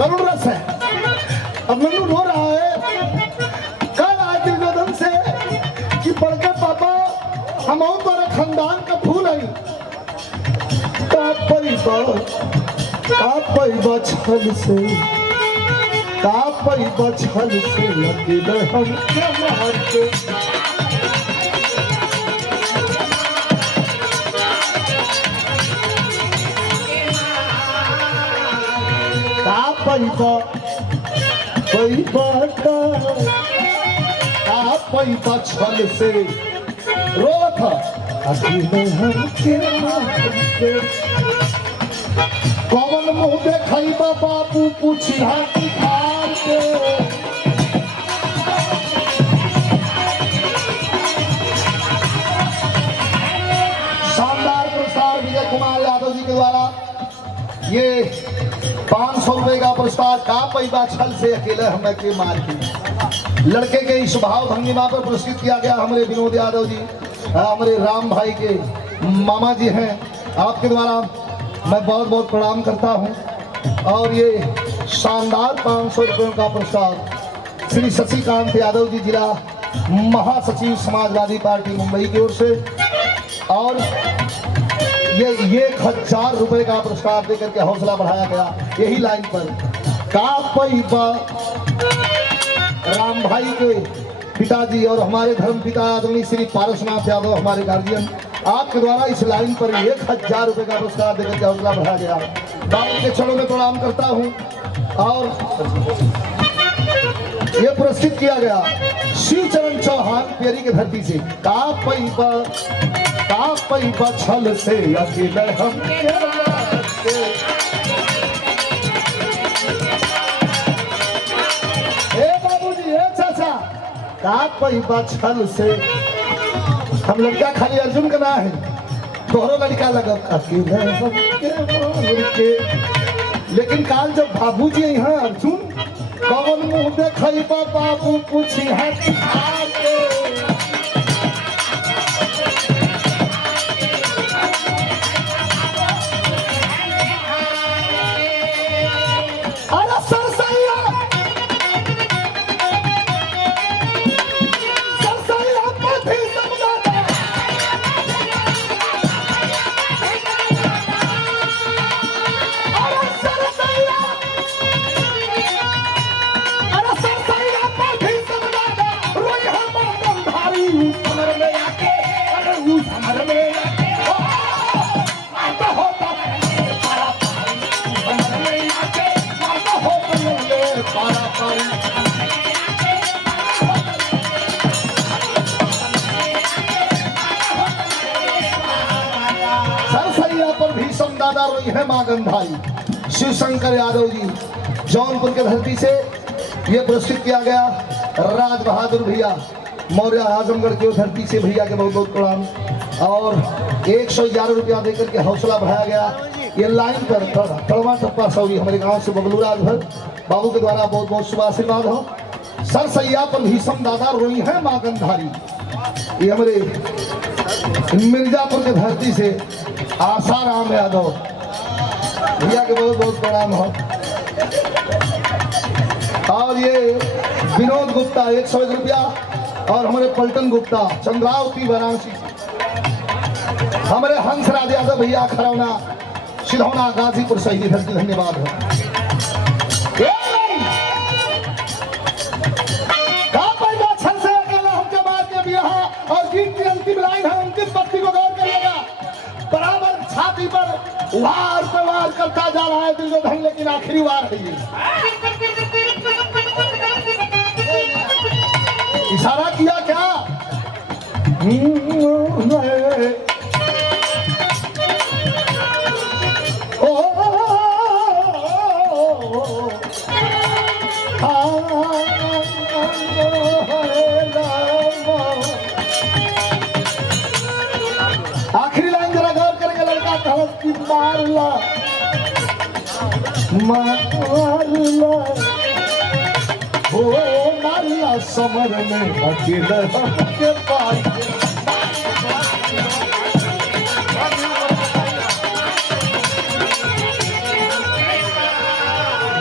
करुण रस है। अब मन्नू रो रहा है कल आज दुर्योधन से कि बड़के पापा हम तुम्हारे खानदान का फूल है छल से छल से लगे हम के मार के पैबा छल से रोथ कौन मुँह देखा बाबू पूछी हाथी खार के शानदार पुरस्कार विजय कुमार यादव जी के द्वारा ये 500 रुपए का पुरस्कार का पैबा छल से अकेले हमें के मार के लड़के के इस भाव भंगिमा पर पुरस्कृत किया गया हमारे विनोद यादव जी हमारे राम भाई के मामा जी हैं। आपके द्वारा मैं बहुत बहुत प्रणाम करता हूं। और ये शानदार 500 रुपयों का पुरस्कार श्री शशिकांत यादव जी जिला महासचिव समाजवादी पार्टी मुंबई की ओर से और ये 1000 रुपए का पुरस्कार देकर के हौसला बढ़ाया गया यही लाइन पर का पैबा राम भाई के पिताजी और हमारे धर्म पिता आदरणीय श्री पारसनाथ यादव हमारे गार्जियन आपके द्वारा इस लाइन पर 1000 रुपए का पुरस्कार देकर के हौसला बढ़ाया गया। बाबू के चरणों में प्रणाम करता हूं और ये पुरस्कृत किया गया शिव चरण चौहान पेरी की धरती से का पैबा छल से अकेले हम का पैबा छल से हम लड़का खाली अर्जुन का ना है तोहरो लड़का लगा अकेले के लेकिन काल जब बाबूजी यहाँ अर्जुन कौन मुँह देखा बाबू पूछी है दादा रोई है मां गंधाई शिव शंकर यादव जी जौनपुर के धरती से ये पुरस्कृत किया गया। राज बहादुर भैया मौर्य आजमगढ़ की धरती से भैया के बहुत बहुत प्रणाम और 111 रुपया देकर के हौसला बढ़ाया गया। ये लाइन पर तड़वा टप्पा सौरी हमारे गांव से बबलू राजभर बाबू के द्वारा बहुत बहुत शुभ आशीर्वाद हो। सर सैया पर भीषम दादा रोई है मां गंधारी ये हमारे मिर्जापुर के धरती से आसाराम यादव भैया के बहुत बहुत प्रणाम हो। और ये विनोद गुप्ता 101 रुपया और हमारे पलटन गुप्ता चंद्रावती वाराणसी हमारे हंसराज यादव भैया खरौना सिधौना गाजीपुर शहीद धरती धन्यवाद हो। और गीत की अंतिम लाइन है अंतिम पत्ती को गौर करिएगा बराबर छाती पर वार पे वार करता जा रहा है दुर्योधन लेकिन आखिरी वार है ये इशारा किया क्या आखिरी लाइन जरा गौर करेंगे लड़का धड़क की मारला मारला हो मारला समर में अकेले के पास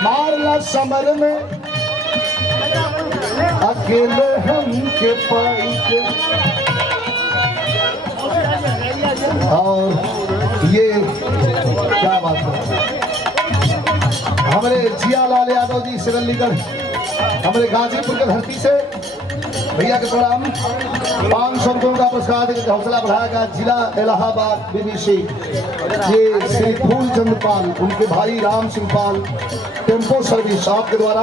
मारला समर में अकेले हम के पाई के। और ये क्या बात है, हमारे जियालाल यादव जी सिरलीगढ़, हमारे गाजीपुर के धरती से भैया के प्रणाम। 500 रुपयों का पुरस्कार देकर हौसला बढ़ाएगा जिला इलाहाबाद बीबीसी। ये श्री फूलचंद पाल, उनके भाई राम सिंह पाल, टेम्पो सर्विस आपके द्वारा,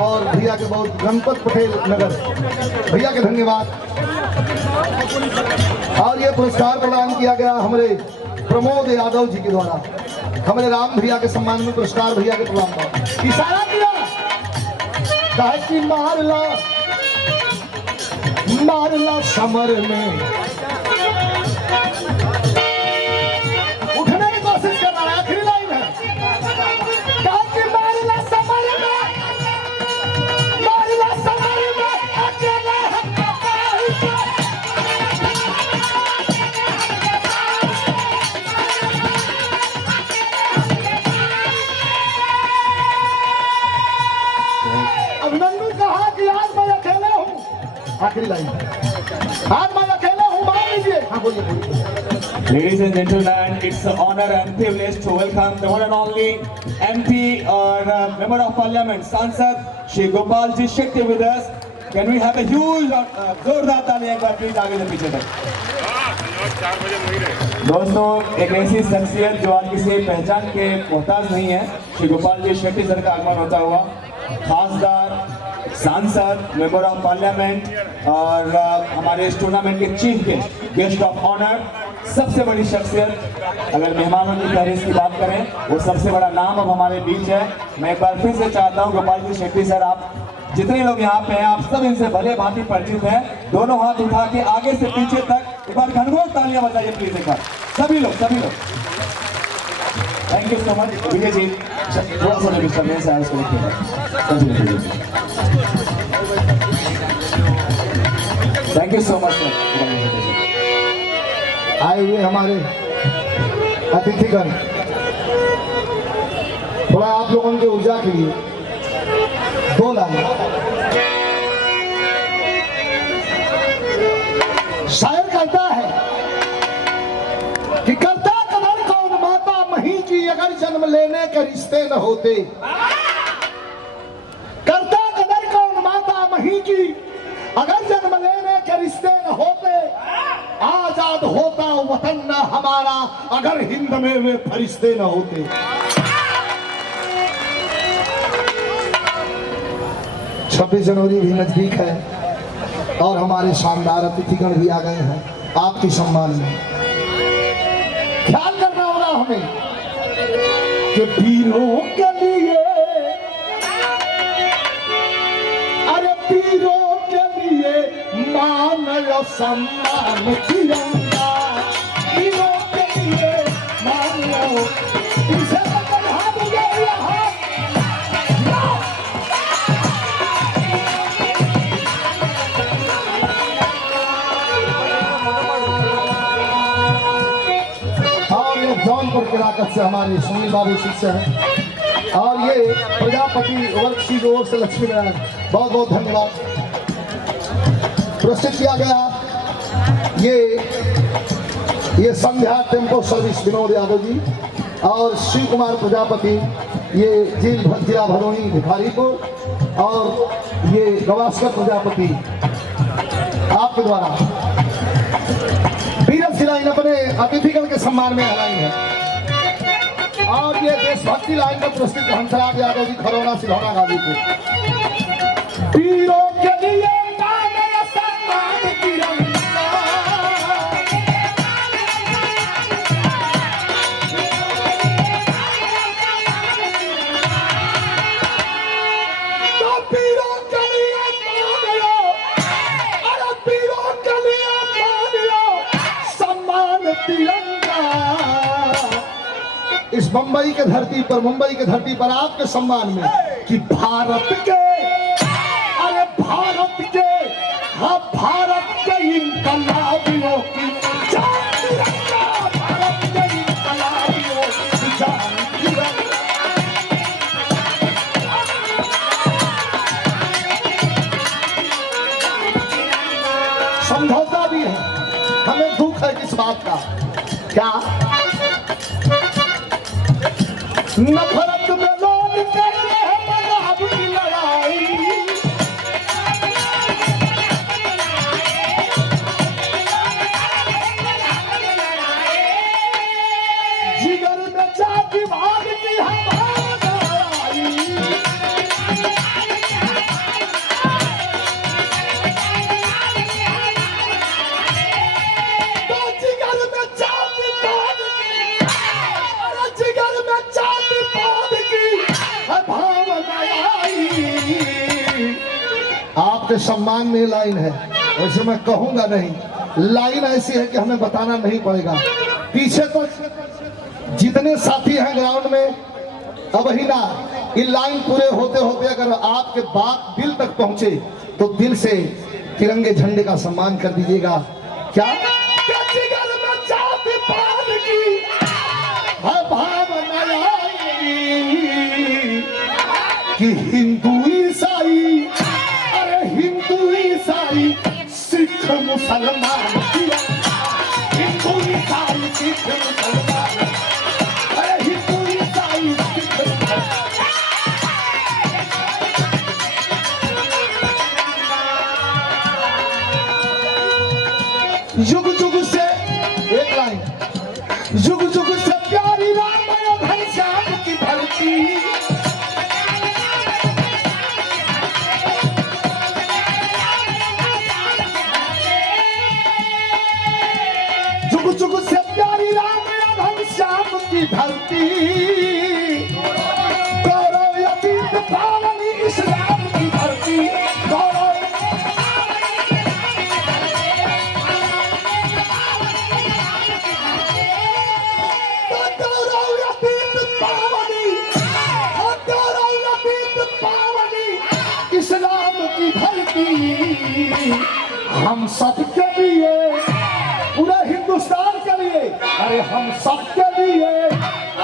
और भैया के बहुत गणपत पटेल नगर, भैया के धन्यवाद। और ये पुरस्कार प्रदान किया गया हमारे प्रमोद यादव जी के द्वारा, हमारे राम भैया के सम्मान में पुरस्कार भैया के प्रणाम पर इशारा किया, कहा कि मारला समर में। उठने की कोशिश कर रहा है, आखिरी लाइन है, कहा कि मारला समर में, मारला समर में अकेले हम अभिनंदन कहा कि आज मैं अकेला हूँ। आखिरी लाइन, आज मैं अकेला हूँ, मान लीजिए। हाँ बोलिए। Ladies and gentlemen, it's an honor and privilege to welcome the one and only MP or Member of Parliament, Sansad Shri Gopal Ji Shetty with us. Can we have a huge जोरदार ताली एक बार please आगे से पीछे तक। दोस्तों, एक ऐसी शख्सियत जो आज किसी पहचान के मोहताज नहीं है, श्री गोपाल जी शेट्टी सर का आगमन होता हुआ, खासदार, सांसद, मेंबर ऑफ पार्लियामेंट और हमारे इस टूर्नामेंट के चीफ गेस्ट ऑफ ऑनर, सबसे बड़ी शख्सियत। अगर मेहमानों की फहरिस्त की बात करें, वो सबसे बड़ा नाम अब हमारे बीच है। मैं एक बार फिर से चाहता हूँ गोपाल जी शेट्टी सर, आप जितने लोग यहाँ पे हैं, आप सब इनसे भले भांति परिचित हैं। दोनों हाथ उठा के आगे से पीछे तक एक बार घनघोर तालियां बजाइए प्लीज एक बार, सभी लोग। Thank you so much. Vijay ji थोड़ा सा डिस्टर्बेंस है उसको देखिए। Thank you so much sir. आए हुए हमारे अतिथिगण, थोड़ा आप लोगों की ऊर्जा के लिए 2 लाइन। शायर कहता है कि करता कदर कौन माता मही की, अगर जन्म लेने के रिश्ते न होते। करता कदर कौन माता मही की, अगर जन्म लेने के रिश्ते न होते। आजाद होता वतन न हमारा, अगर हिंद में वे फरिश्ते न होते। 26 जनवरी भी नजदीक है और हमारे शानदार अतिथिगण भी आ गए हैं आपके सम्मान में। ख्याल करना होगा हमें कि वीरों के लिए, अरे वीरों के लिए मान लो सम्मान तिरंगा, वीरों के लिए मान लो। इसे बढ़ा दीजिए यहाँ। जौनपुर के राकत से हमारे सुनील बाबू शिष्य हैं, और ये प्रजापति वर्ग की ओर से लक्ष्मी नारायण, बहुत बहुत धन्यवाद। पुरस्कृत किया गया ये संध्या टेम्पो सर्विस विनोद यादव जी और शिव कुमार प्रजापति, ये जिला भदोही भिखारीपुर, और ये गवास्कर प्रजापति आपके द्वारा वीरस लाइन अपने अतिथिगण के सम्मान में हलाई है। और ये देशभक्ति लाइन में पुरस्कृत हंसराज यादव जी, खरौना सिलौना गाजीपुर। वीरों के लिए माने सम्मान तिरंगा, तो वीरों के लिए मान लो, अरे वीरों के लिए मान लो सम्मान तिरंगा। इस मुंबई के धरती पर आपके सम्मान में कि भारत के, अरे भारत के, हाँ भारत के इनकलाबियों की जान तिरंगा, भारत के इनकलाबियों की जान तिरंगा। क्या नफरत में लोग करते हैं मजहब की लड़ाई, जिगर में जाति भाग की हवा आई, तो जिगर में जाति भाग की, अरे जिगर में जाति भाग की भावना आई। आपके सम्मान में लाइन है, वैसे मैं कहूंगा नहीं, लाइन ऐसी है कि हमें बताना नहीं पड़ेगा। पीछे तो जितने साथी हैं ग्राउंड में, अब ही ना ये लाइन पूरे होते होते अगर आपके बात दिल तक पहुंचे तो दिल से तिरंगे झंडे का सम्मान कर दीजिएगा। क्या जिगर में जाति पात की है भावना आई, कि हिंदू ईसाई, अरे हिंदू ईसाई सिख मुसलमान, हिंदू ईसाई सिख मुसलमान, अरे हिंदू ईसाई सिख मुसलमान। युग युग से एक लाइन, युग युग से प्यारी राम घनश्याम की धरती, जुग जुग से प्यारी राम घनश्याम की धरती, गौरव अतीत पावनी इस्लाम की धरती, गौरव इस्लाम की धरती, हम सबके लिए, पूरे हिंदुस्तान के लिए, अरे हम सबके लिए,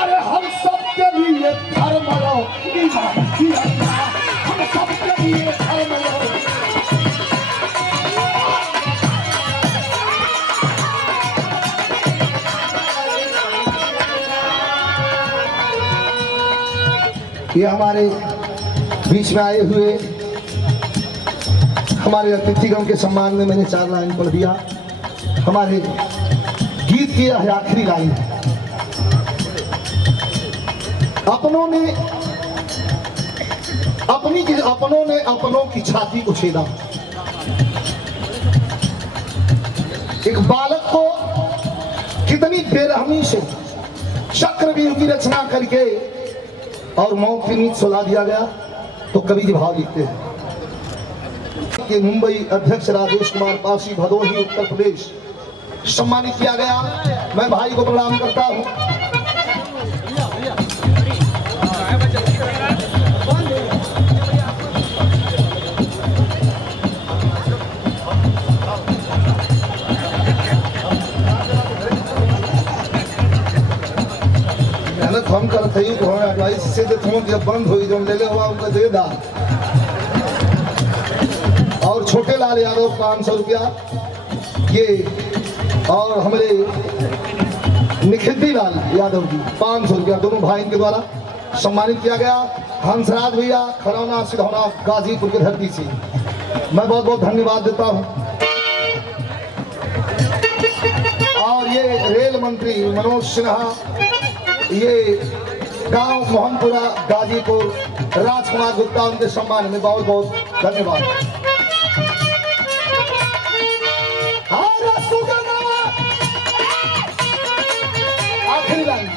अरे हम सबके लिए धर्म लो ईमान की रक्षा, हम सबके लिए धर्म लो। ये हमारे बीच में आए हुए हमारे अतिथिगण के सम्मान में मैंने 4 लाइन पढ़ दिया। हमारे गीत की यह आखिरी लाइन है। अपनों ने अपनों की छाती को छेदा। एक बालक को कितनी बेरहमी से चक्रव्यूह की रचना करके और मौत की नींद सुला दिया गया। तो कवि जी भाव लिखते हैं कि मुंबई अध्यक्ष राजेश कुमार पासी, भदोही, उत्तर प्रदेश सम्मानित किया गया। मैं भाई को प्रणाम करता हूं। मेहनत हम करते ही तो एडवाइस से जब बंद हुई जो ले हुआ उनको दे दा। और छोटे लाल यादव 500 रुपया ये, और हमारे निखिलती लाल यादव जी 500 रुपया, दोनों भाई के द्वारा सम्मानित किया गया। हंसराज भैया खरौना सिधौना गाजीपुर की धरती से मैं बहुत बहुत धन्यवाद देता हूं। और ये रेल मंत्री मनोज सिन्हा, ये गांव मोहनपुरा गाजीपुर राजकुमार गुप्ता, उनके सम्मान में बहुत बहुत धन्यवाद। आखिरी लाइन,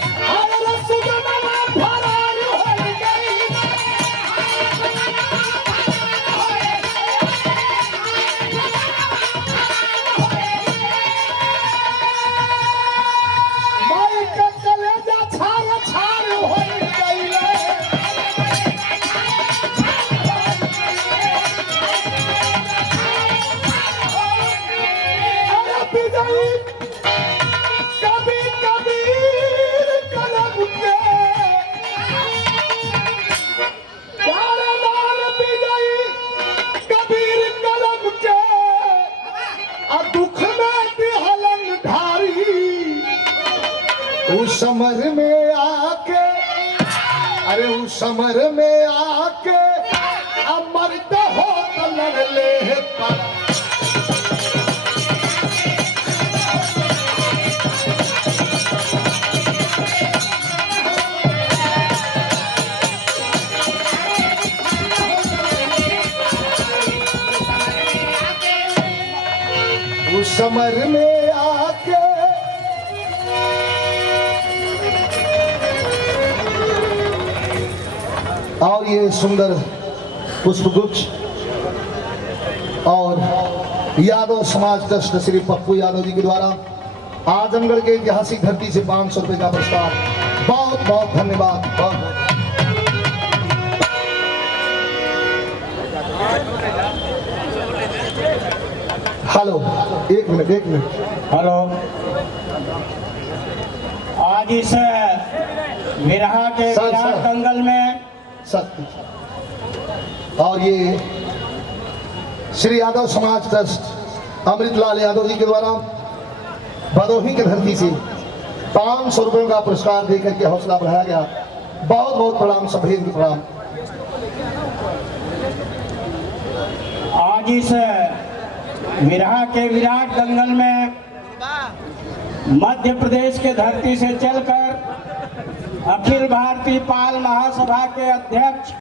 उस समर में आके, अरे उस समर में आके अमर तो हो तो लड़ ले पर। उस समर में आके और ये सुंदर पुष्पगुच्छ और यादव समाज ट्रस्ट श्री पप्पू यादव जी के द्वारा आजमगढ़ के ऐतिहासिक धरती से 500 रुपए का पुरस्कार। बहुत बहुत धन्यवाद। बहुत बहुत हेलो, एक मिनट। हेलो, आज इस विरहा के सर, विराट सर। दंगल में सत्य और ये श्री यादव समाज ट्रस्ट अमृतलाल यादव जी के द्वारा भदोही की धरती से 500 रुपयों का पुरस्कार देकर के हौसला बढ़ाया गया। बहुत बहुत प्रणाम, सभी की प्रणाम। आज इस विरहा के विराट दंगल में मध्य प्रदेश के धरती से चलकर अखिल भारतीय पाल महासभा के अध्यक्ष